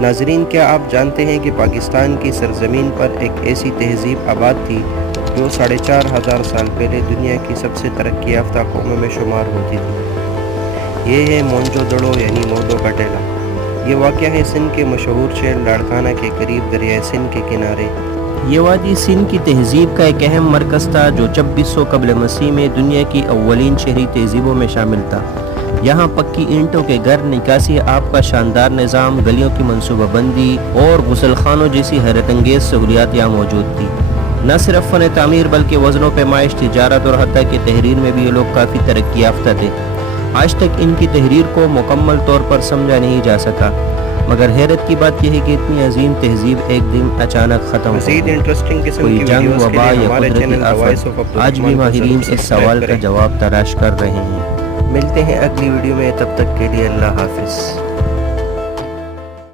ناظرین، کیا آپ جانتے ہیں کہ پاکستان کی سرزمین پر ایک ایسی تہذیب آباد تھی جو 4500 سال پہلے دنیا کی سب سے ترقی یافتہ قوموں میں شمار ہوتی تھی؟ یہ ہے مونجو دڑو یعنی موڈو کا ٹیلہ۔ یہ واقع ہے سندھ کے مشہور شہر لاڑکانہ کے قریب دریائے سندھ کے کنارے۔ یہ وادی سندھ کی تہذیب کا ایک اہم مرکز تھا جو 2600 قبل مسیح میں دنیا کی اولین شہری تہذیبوں میں شامل تھا۔ یہاں پکی اینٹوں کے گھر، نکاسی آب کا شاندار نظام، گلیوں کی منصوبہ بندی اور غسل خانوں جیسی حیرت انگیز سہولیات یہاں موجود تھی۔ نہ صرف فن تعمیر بلکہ وزن و پیمائش، تجارت اور حتیٰ کہ تحریر میں بھی یہ لوگ کافی ترقی یافتہ تھے۔ آج تک ان کی تحریر کو مکمل طور پر سمجھا نہیں جا سکا، مگر حیرت کی بات یہ ہے کہ اتنی عظیم تہذیب ایک دن اچانک ختم ہو گئی۔ کوئی جنگ، وبا یا قدرتی آفت، آج بھی ماہرین اس سوال کا جواب تلاش کر رہے ہیں۔ ملتے ہیں اگلی ویڈیو میں، تب تک کے لیے اللہ حافظ۔